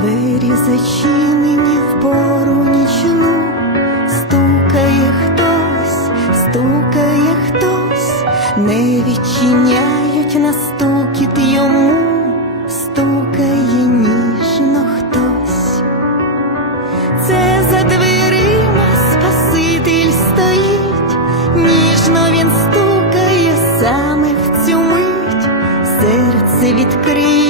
Двері зачинені в пору нічну, стукає хтось, стукає хтось, не відчиняють на стукіт йому, стукає ніжно хтось. Це за дверима Спаситель стоїть, ніжно він стукає саме в цю мить, серце відкрив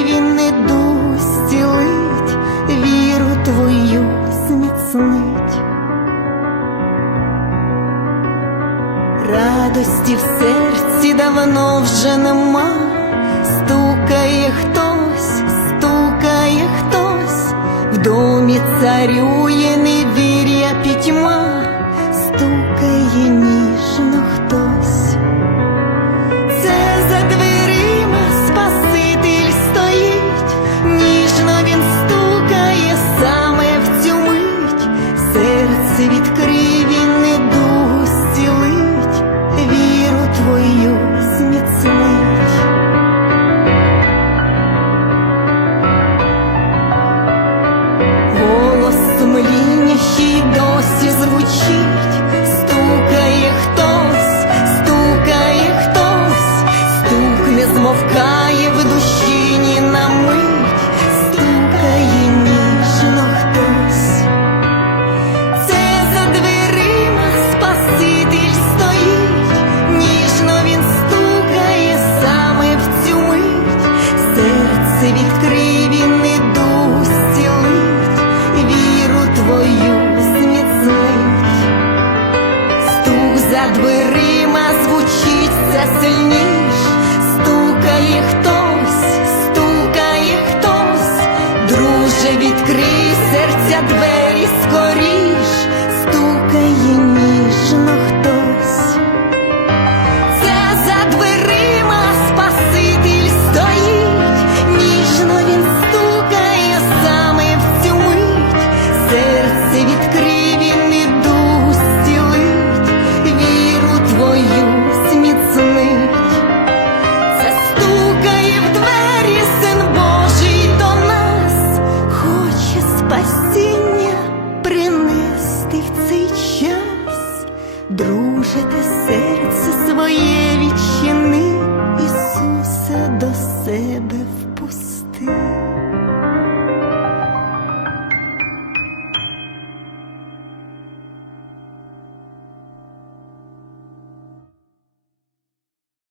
Радості в серці давно вже нема, стукає хтось, стукає хтось, в домі царює стук не змовкає в душі ні на мить, стукає ніжно хтось. Це за дверима Спаситель стоїть, ніжно він стукає саме в цю мить, серце відкрив він не дух зцілить, віру твою зміцнить. Стук за дверима звучить все сильніш, Хтось, стукає хтось, друже, відкрий серця двері скоріш. Боже, ти серце своє відчини, Ісуса, до себе.